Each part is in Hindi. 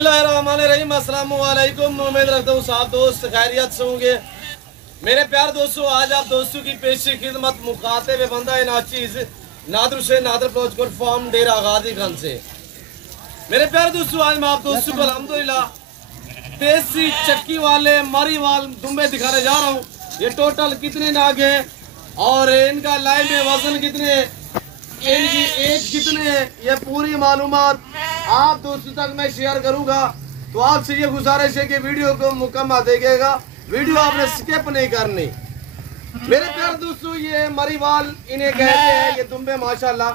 रहीम अस्सलाम वालेकुम। उम्मीद रखता हूँ साहब दोस्त खैरियत से होंगे। मेरे प्यार दोस्तों, आज आप दोस्तों की पेशी खिदमत मुखातिब बंदा नाचीज नादर से नादर प्रोजकोट फॉर्म डेरा गाजी खान से। मेरे प्यार दोस्तों, आज मैं आप दोस्तों को अल्हम्दुलिल्लाह देसी चक्की वाले मरीवाल दुम्बे दिखाने जा रहा हूँ। ये टोटल कितने नाग हैं और इनका लाइन में वजन कितने, इनकी एज कितने है, ये पूरी मालूमात आप दोस्तों तक मैं शेयर करूंगा। तो आपसे ये गुजारिश है कि वीडियो को मुकम्मल देखिएगा, वीडियो आपने स्किप नहीं करनी। मेरे प्यार दोस्तों, ये मरीवाल इन्हें कहते हैं। ये दुम्बे माशाल्लाह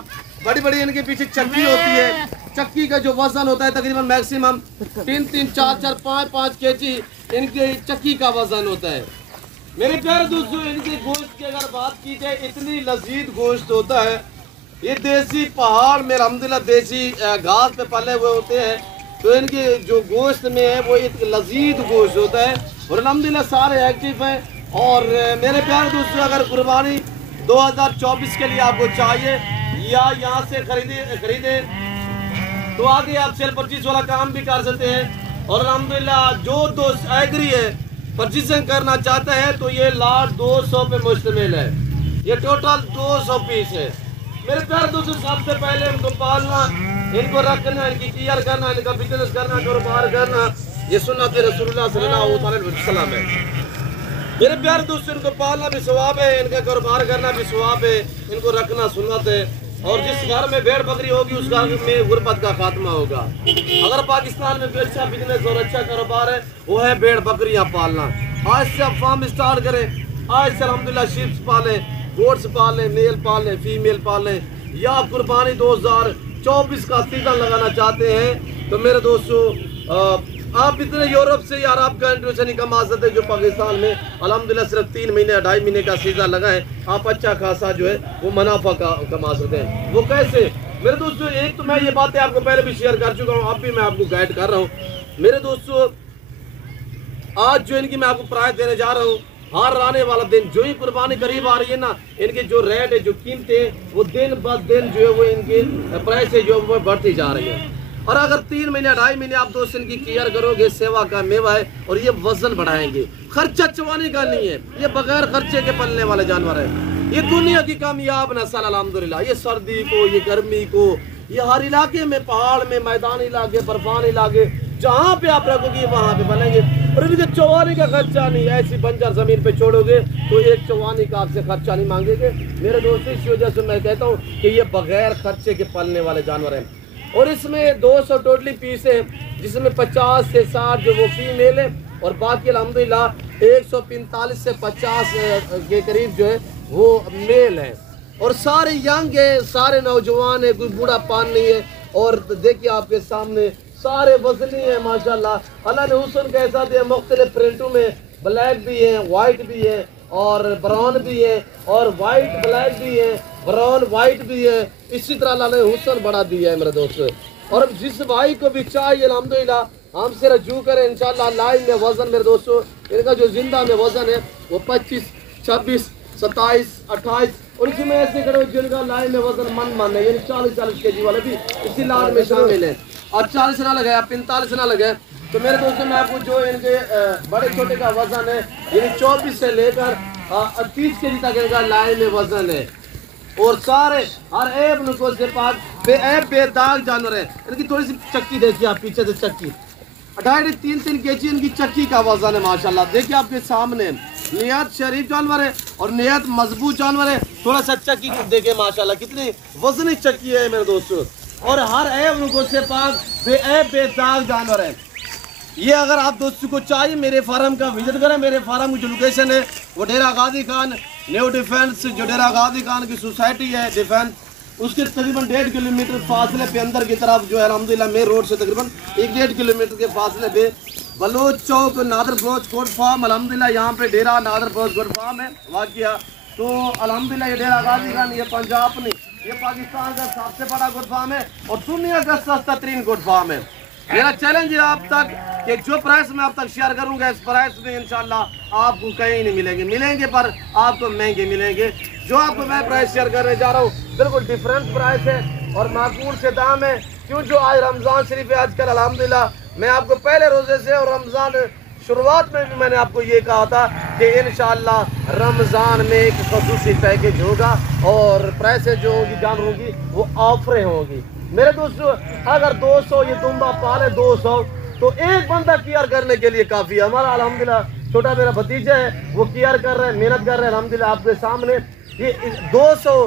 बड़ी बड़ी इनके पीछे चक्की होती है। चक्की का जो वजन होता है तकरीबन मैक्सिमम 3-3, 4-4, 5-5 केजी इनके चक्की का वजन होता है। मेरे प्यार दोस्तों, इनके गोश्त की अगर बात की जाए, इतनी लजीज गोश्त होता है। ये देसी पहाड़ में अल्हम्दुलिल्लाह देसी घास पे पले हुए होते हैं, तो इनके जो गोश्त में है वो एक लजीज गोश्त होता है और अल्हम्दुलिल्लाह सारे एक्टिव हैं। और मेरे प्यारे दोस्तों, अगर कुर्बानी 2024 के लिए आपको चाहिए या यहाँ से खरीदे तो आगे आप सेल परचेज वाला काम भी कर सकते हैं। और अल्हम्दुलिल्लाह जो दोस्त एग्री है परचेजिंग करना चाहता है तो ये लाट 200 पे मुश्तमिल है। ये टोटल 200 पीस है। मेरे प्यारे दोस्तों, सबसे पहले इनको पालना, इनको रखना, इनकी केयर करना, इनका बिजनेस करना, कारोबार करना, ये सुन्नत रसूलुल्लाह सल्लल्लाहु अलैहि वसल्लम है। मेरे प्यारे दोस्तों, इनको पालना भी सवाब है, इनका कारोबार करना भी सवाब है, इनको रखना सुन्नत है। और जिस घर में भेड़ बकरी होगी उस घर में गुर्बत का खात्मा होगा। अगर पाकिस्तान में कोई अच्छा बिजनेस और अच्छा कारोबार है वो है भेड़ बकरियाँ पालना। आज से आप फार्म स्टार्ट करें, आज से अल्हम्दुलिल्लाह शीप्स पालें, गोट्स पालें, मेल पालें, फीमेल पालें, या कुर्बानी 2024 का सीजन लगाना चाहते हैं तो मेरे दोस्तों आप इतने यूरोप से या अरब कंट्री से नहीं कमा सकते जो पाकिस्तान में अल्हम्दुलिल्लाह सिर्फ 3 महीने 2.5 महीने का सीजन लगा है। आप अच्छा खासा जो है वो मुनाफा कमा सकते हैं। वो कैसे मेरे दोस्तों, एक तो मैं ये बातें आपको पहले भी शेयर कर चुका हूँ, अब भी मैं आपको गाइड कर रहा हूँ। मेरे दोस्तों, आज जो इनकी मैं आपको प्राइस देने जा रहा हूँ, हर आने वाला दिन जो ही कुर्बानी करीब आ रही है ना, इनके जो रेट है, जो कीमतें हैं वो दिन ब दिन जो है वो इनके प्राइस है जो वो बढ़ती जा रही है। और अगर 3 महीने 2.5 महीने आप दोस्त इनकी केयर करोगे, सेवा का मेवा है और ये वजन बढ़ाएंगे। खर्चा चवाने का नहीं है, ये बगैर खर्चे के पलने वाले जानवर है। ये दुनिया की कामयाब नस्ल अल्हम्दुलिल्लाह। ये सर्दी को, ये गर्मी को, ये हर इलाके में, पहाड़ में, मैदानी इलाके, बर्फानी इलाके, जहाँ पे आप रखोगे वहाँ पे बनेंगे। और इनके चवाने का खर्चा नहीं, ऐसी बंजर जमीन पे छोड़ोगे तो एक चवाने का आपसे खर्चा नहीं मांगेंगे। मेरे दोस्तों, इस वजह से मैं कहता हूँ कि ये बगैर खर्चे के पलने वाले जानवर हैं। और इसमें 200 टोटली पीस है, जिसमें 50 से 60 जो वो फीमेल है और बाकी अल्हम्दुलिल्लाह 145 से 50 के करीब जो है वो मेल है। और सारे यंग है, सारे नौजवान है, कोई बूढ़ा पान नहीं है। और देखिए आपके सामने सारे वजनी है माशाल्लाह। अल्लाह ने हुस्न कैसा दिया, मुख्तलिफ प्रिंटों में, ब्लैक भी है, वाइट भी है और ब्राउन भी है और वाइट ब्लैक भी है, ब्राउन वाइट भी है। इसी तरह अल्लाह ने हुस्न बढ़ा दिया है मेरे दोस्तों। और जिस भाई को भी चाहिए अल्हम्दुलिल्लाह हमसे रजू करें इंशाल्लाह। लाइन में वजन मेरे दोस्तों, इनका जो जिंदा में वजन है वो 25, 26, 27, 28 और इसी में ऐसे करो जिनका लाइन में वजन मन है, यानी 40-40 केजी वाले भी इसी लाइन में शामिल है। और 40 ना लगे, 45 ना लगे तो मेरे दोस्तों मैं आपको जो इनके बड़े छोटे का वजन है, यानी 24 से लेकर 30 केजी तक इनका लाइन में वजन है। और सारे हर ऐब नुको से पास बेऐब बेदाग जानवर है। इनकी थोड़ी सी चक्की देखिए आप, पीछे से चक्की 2.5-3 केजी इनकी चक्की का वजन है माशाल्लाह। देखिए आपके सामने नियत शरीफ जानवर है और नियत मजबूत जानवर है। थोड़ा सा चक्की देखे माशाल्लाह कितनी वजनी चक्की है मेरे दोस्तों। और हर ऐब नुको से पास बेऐब बेदाग जानवर है। ये अगर आप दोस्तों को चाहिए मेरे फार्म का विजिट करें। मेरे फार्म की जो लोकेशन है वो डेरा गाजी खान न्यू डिफेंस, जो डेरा गाजी खान की सोसाइटी है डिफेंस, उसके तकरीबन 1.5 किलोमीटर फासले पे अंदर की तरफ जो है अल्हम्दुलिल्लाह मेन रोड से तकरीबन 1-1.5 किलोमीटर के फासले पे बलोच चौक नादर बलोच कोट फार्म, अल्हम्दुलिल्लाह यहाँ पे डेरा नादर बलोच कोट फार्म है वाक़िया। तो अल्हम्दुलिल्लाह ये डेरा गाजी खान ये पंजाब नहीं, ये पाकिस्तान का सबसे बड़ा गोट फार्म है और दुनिया का सस्ता तरीन गोट फार्म है। मेरा चैलेंज है आप तक कि जो प्राइस मैं आप तक शेयर करूंगा इस प्राइस में इंशाल्लाह आपको कहीं नहीं मिलेंगे पर आपको महंगे मिलेंगे। जो आपको मैं प्राइस शेयर करने जा रहा हूँ बिल्कुल डिफरेंट प्राइस है और माकूल से दाम है। क्यों जो आज रमज़ान शरीफ है आजकल अल्हम्दुलिल्लाह मैं आपको पहले रोजे से और रमज़ान शुरुआत में भी मैंने आपको ये कहा था कि इंशाअल्लाह रमज़ान में एक ख़ुसूसी पैकेज होगा और प्राइसेज जो होगी जान होगी वो ऑफरें होगी। मेरे दोस्तों, अगर 200 ये दुम्बा पाले 200 तो एक बंदा केयर करने के लिए काफ़ी है। हमारा अल्हम्दुलिल्लाह छोटा मेरा भतीजा है, वो केयर कर रहे हैं, मेहनत कर रहे हैं। अल्हम्दुलिल्लाह आपके सामने ये 200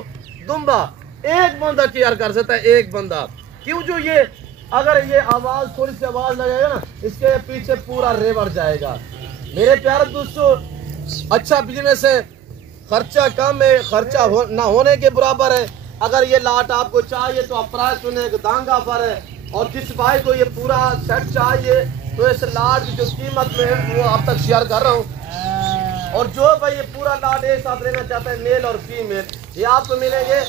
दुम्बा एक बंदा केयर कर सकता है, एक बंदा। क्यों? जो ये अगर ये आवाज़ थोड़ी सी आवाज़ लगेगा ना, इसके पीछे पूरा रेवड़ जाएगा। मेरे प्यारे दोस्तों, अच्छा बिजनेस है, खर्चा कम है, खर्चा ना होने के बराबर है। अगर ये लाट आपको चाहिए तो आप प्राइस सुने, दांगा पर है। और जिस भाई को ये पूरा सेट चाहिए तो इस लाट की जो कीमत में है वो आप तक शेयर कर रहा हूँ। और जो भाई ये पूरा लाट एक साथ लेना चाहता है, मेल और फीमेल, ये आपको मिलेंगे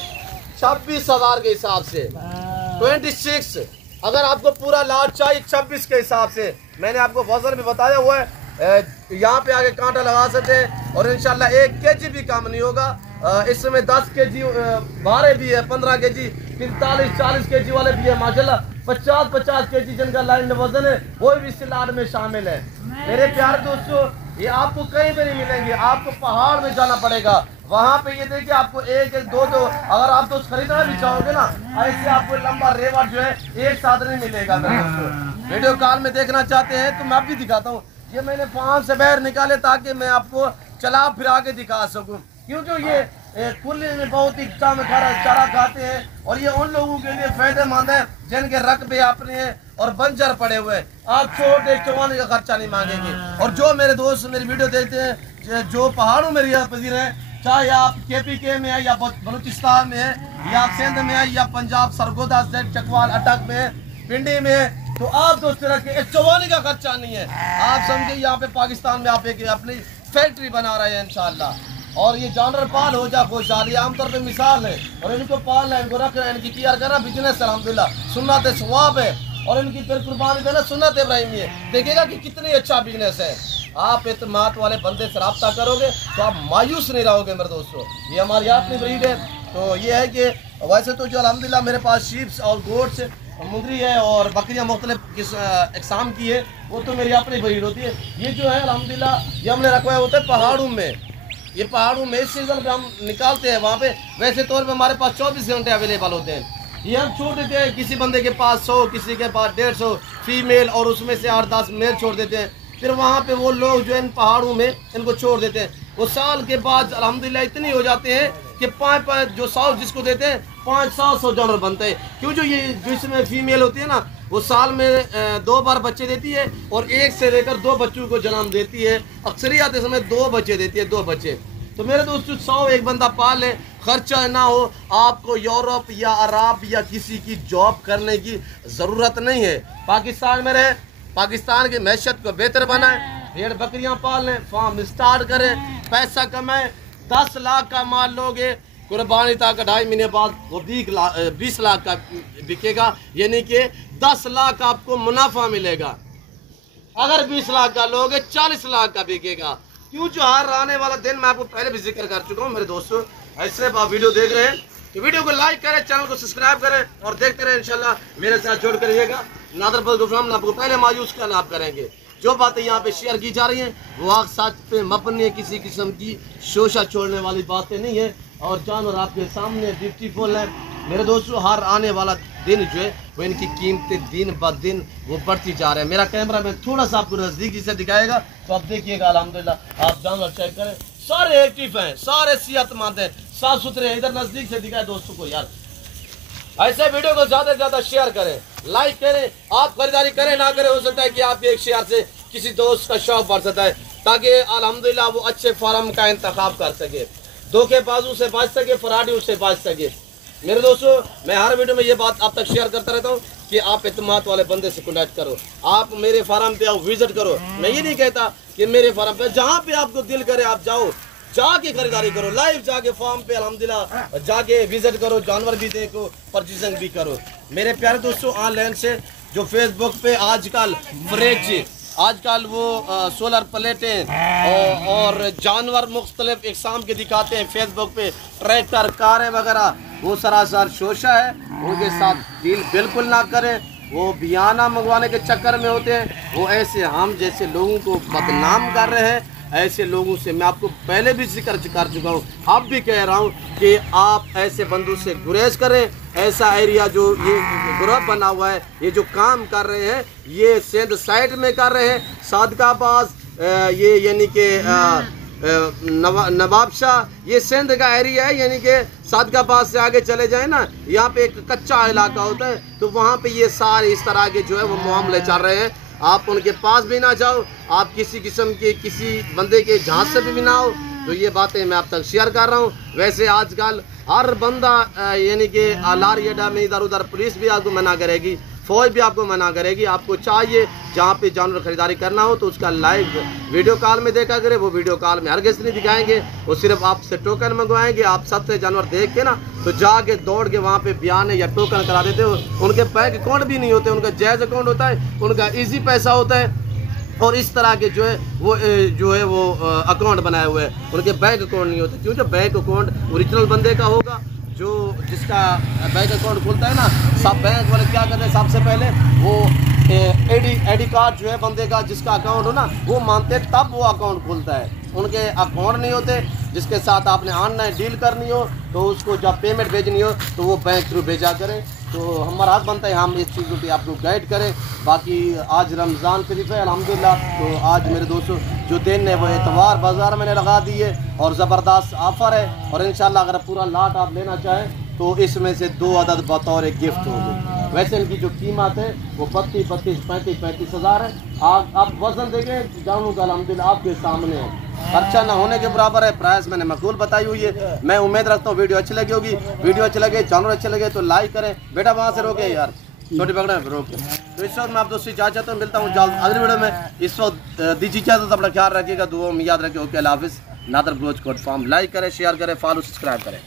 26,000 के हिसाब से, 26। अगर आपको पूरा लाट चाहिए 26 के हिसाब से, मैंने आपको वजन भी बताया हुआ है, यहाँ पे आगे कांटा लगा सकते हैं। और इंशाल्लाह 1 केजी भी कम नहीं होगा। इस समय 10 केजी भारे भी है, 15 केजी, 45-40 केजी वाले भी है माशाल्लाह। 50-50 केजी जिनका लाइन वजन है वो भी इस लाट में शामिल है। मेरे प्यारे दोस्तों, ये आपको कहीं पे नहीं मिलेंगे, आपको पहाड़ में जाना पड़ेगा। वहाँ पे ये देखिए आपको एक दो अगर आप दोस्त खरीदना भी चाहोगे ना, ऐसे आपको लंबा रेवड़ जो है एक साथ नहीं मिलेगा। मेरे दोस्तों, वीडियो कॉल में देखना चाहते हैं तो मैं भी दिखाता हूँ। ये मैंने 5 से बाहर निकाले ताकि मैं आपको चला फिरा के दिखा सकूँ, क्योंकि ये खुले में बहुत ही चारा खाते हैं और ये उन लोगों के लिए फायदेमंद है जिनके रकबे अपने हैं और बंजर पड़े हुए। आप छोटे चवाने का खर्चा नहीं मांगेंगे। और जो मेरे दोस्त मेरी वीडियो देखते हैं, जो पहाड़ों में रियासत पजीर हैं, चाहे आप KPK में है या बलूचिस्तान में है या सिंध में है या पंजाब सरगोदा से चकवाल अटक में है, पिंडी में है, तो आप दोस्त रखे चवाने का खर्चा नहीं है। आप समझे यहाँ पे पाकिस्तान में आप एक अपनी फैक्ट्री बना रहे हैं इंशाल्लाह। और ये जानवर पाल हो जा खुशहाली आमतौर पे मिसाल है। और इनको पालना है, इनको रख रहे हैं, इनकी केयर करना बिजनेस अल्हम्दुलिल्लाह सुन्नत सवाब है। और इनकी फिर कुर्बानी देना सुन्नत इब्राहिमी है। देखिएगा कि कितनी अच्छा बिजनेस है। आप इत्मीनान वाले बंदे से रब्ता करोगे तो आप मायूस नहीं रहोगे मेरे दोस्तों। ये हमारी अपनी ब्रीड है। तो ये है कि वैसे तो जो अल्हम्दुलिल्लाह मेरे पास शीप्स और गोट्स मुंदरी है और बकरियाँ मुख्तलिफ किस इकसाम की है, वो तो मेरी अपनी ब्रीड होती है। ये जो है अल्हम्दुलिल्लाह ये हमने रखवाया होता है पहाड़ों में। ये पहाड़ों में इस सीज़न पे हम निकालते हैं वहाँ पे। वैसे तौर पे हमारे पास 24 घंटे अवेलेबल होते हैं। ये हम छोड़ देते हैं, किसी बंदे के पास 100, किसी के पास 150 फीमेल और उसमें से 8-10 मेल छोड़ देते हैं। फिर वहाँ पे वो लोग जो इन पहाड़ों में इनको छोड़ देते हैं। वो साल के बाद अल्हम्दुलिल्लाह इतनी हो जाते हैं कि 5 जो 100 जिसको देते हैं 500-700 जानवर बनते हैं। क्यों? जो ये जिसमें फीमेल होती है ना, वो साल में 2 बार बच्चे देती है और 1 से लेकर 2 बच्चों को जन्म देती है। अक्सरियत समय 2 बच्चे देती है, 2 बच्चे। तो मेरे दोस्तों 100 एक बंदा पाल ले, खर्चा ना हो, आपको यूरोप या अरब या किसी की जॉब करने की ज़रूरत नहीं है। पाकिस्तान में रहे, पाकिस्तान की मैशत को बेहतर बनाए, भेड़ बकरियां पाल लें, फार्म स्टार्ट करें, पैसा कमाएं। 10 लाख का माल लोगे, कुर्बानी तक 2.5 महीने बाद वो 20 लाख का बिकेगा, यानी कि 10 लाख आपको मुनाफा मिलेगा। अगर 20 लाख का लोगे 40 लाख का बिकेगा। क्यों? जो हर आने वाला दिन मैं आपको पहले भी जिक्र कर चुका हूँ मेरे दोस्तों। ऐसे आप वीडियो देख रहे हैं तो वीडियो को लाइक करें, चैनल को सब्सक्राइब करें और देखते रहे। इंशाल्लाह मेरे साथ जोड़ कर रहिएगा। नादर पर गुफ्राम आपको पहले मायूस करना आप करेंगे। जो बातें यहाँ पे शेयर की जा रही हैं वो आग साथ पे मबनी है, किसी किस्म की शोशा छोड़ने वाली बातें नहीं है। और जानवर आपके सामने ब्यूटीफुल है मेरे दोस्तों। हर आने वाला दिन जो है वो इनकी कीमतें दिन ब दिन वो बढ़ती जा रहे हैं। मेरा कैमरा मैन थोड़ा सा आपको नज़दीकी से दिखाएगा तो आप देखिएगा। अल्हम्दुलिल्लाह आप जानवर चेक करें, सारे एक्टिव हैं, सारे सेहतमंद हैं, साफ सुथरे हैं। इधर नज़दीक से दिखाए दोस्तों को यार। ऐसे वीडियो को ज़्यादा से ज़्यादा शेयर करें, लाइक करें। आप खरीदारी करें ना करें, हो सकता है कि आपके एक शेयर से किसी दोस्त का शौक बढ़ सकता है, ताकि अल्हम्दुलिल्लाह वो अच्छे फार्म का इंतखाब कर सके, धोखेबाजों से बच सके, फराडियों से बच सके। मेरे दोस्तों मैं हर वीडियो में ये बात आप तक शेयर करता रहता हूँ कि आप इत्मीनान वाले बंदे से कनेक्ट करो, आप मेरे फार्म पे आओ, विजिट करो। मैं ये नहीं कहता कि मेरे फार्म पे, जहाँ पे आपको दिल करे आप जाओ, जाके खरीदारी करो, लाइव जाके फार्म पे अल्हम्दुलिल्लाह जाके विजिट करो, जानवर भी देखो, परचेजिंग भी करो। मेरे प्यारे दोस्तों ऑनलाइन से जो फेसबुक पे आजकल फ्रिज, आजकल वो सोलर प्लेटें और जानवर मुख्तलिफ इकसाम के दिखाते हैं फेसबुक पे, ट्रैक्टर, कारें वगैरह, वो सरासर शोशा है। उनके साथ डील बिल्कुल ना करें। वो बयाना मंगवाने के चक्कर में होते हैं, वो ऐसे हम जैसे लोगों को बदनाम कर रहे हैं। ऐसे लोगों से मैं आपको पहले भी जिक्र कर चुका हूँ, अब भी कह रहा हूँ कि आप ऐसे बंदों से गुरेज करें। ऐसा एरिया जो ये ग्रुप बना हुआ है, ये जो काम कर रहे हैं, ये सिंध साइड में कर रहे हैं, सादकाबाद ये यानी कि नवाब शाह, ये सिंध का एरिया है। यानी कि सादकाबाद से आगे चले जाए ना, यहाँ पे एक कच्चा इलाका होता है, तो वहाँ पे ये सारे इस तरह के जो है वो मामले चल रहे हैं। आप उनके पास भी ना जाओ, आप किसी किस्म के किसी बंदे के जहाज से भी ना हो। तो ये बातें मैं आप तक शेयर कर रहा हूँ। वैसे आजकल हर बंदा यानी कि लारी अड्डा में इधर उधर पुलिस भी आपको मना करेगी, फौज भी आपको मना करेगी। आपको चाहिए जहाँ पे जानवर खरीदारी करना हो तो उसका लाइव वीडियो कॉल में देखा करे। वो वीडियो कॉल में हर किसी नहीं दिखाएंगे, वो सिर्फ आपसे टोकन मंगवाएंगे। आप सबसे जानवर देख के ना तो जाके दौड़ के वहाँ पे बयान या टोकन करा देते हो। उनके बैंक अकाउंट भी नहीं होते, उनका जायज़ अकाउंट होता है, उनका ईजी पैसा होता है। और इस तरह के जो है वो अकाउंट बनाए हुए हैं, उनके बैंक अकाउंट नहीं होते। क्योंकि बैंक अकाउंट ओरिजिनल बंदे का होगा, जो जिसका बैंक अकाउंट खुलता है ना, सब बैंक वाले क्या करते हैं, सबसे पहले वो एडी कार्ड जो है बंदे का जिसका अकाउंट हो ना, वो मानते हैं, तब वो अकाउंट खुलता है। उनके अकाउंट नहीं होते। जिसके साथ आपने ऑनलाइन डील करनी हो तो उसको जब पेमेंट भेजनी हो तो वो बैंक थ्रू भेजा करें। तो हमारा हाथ बनता है हम इस चीज़ को आपको गाइड करें। बाकी आज रमज़ान शरीफ है अल्हम्दुलिल्लाह, तो आज मेरे दोस्तों जो दिन है वो एतवार बाज़ार मैंने लगा दी है और ज़बरदस्त ऑफ़र है। और इंशाल्लाह अगर पूरा लाट आप लेना चाहें तो इसमें से 2 अदद बतौर एक गिफ्ट होगी। वैसे इनकी जो कीमत है वो 35 हज़ार है। आप वज़न देखें जानू का अल्हम्दुलिल्लाह आपके सामने है, खर्चा ना होने के बराबर है। प्राइस मैंने मकबूल बताई हुई है। मैं उम्मीद रखता हूँ वीडियो अच्छी लगी होगी। वीडियो अच्छी लगे, जानवर अच्छे लगे तो लाइक करें। बेटा वहाँ से रोके यार, छोटी पकड़े रोक। तो इस वक्त मैं आप दोस्तों इजाज़त चाहता हूँ, मिलता हूँ जल्द अगली वीडियो में। इस वक्त दीजिए इजाज़त, अपना ख्याल रखिएगा, दुआ में याद रखिए। ओके, अल्लाह हाफिज़। नादर ब्लोच कोट फार्म लाइक करें, शेयर करें, फॉलो सब्सक्राइब करें।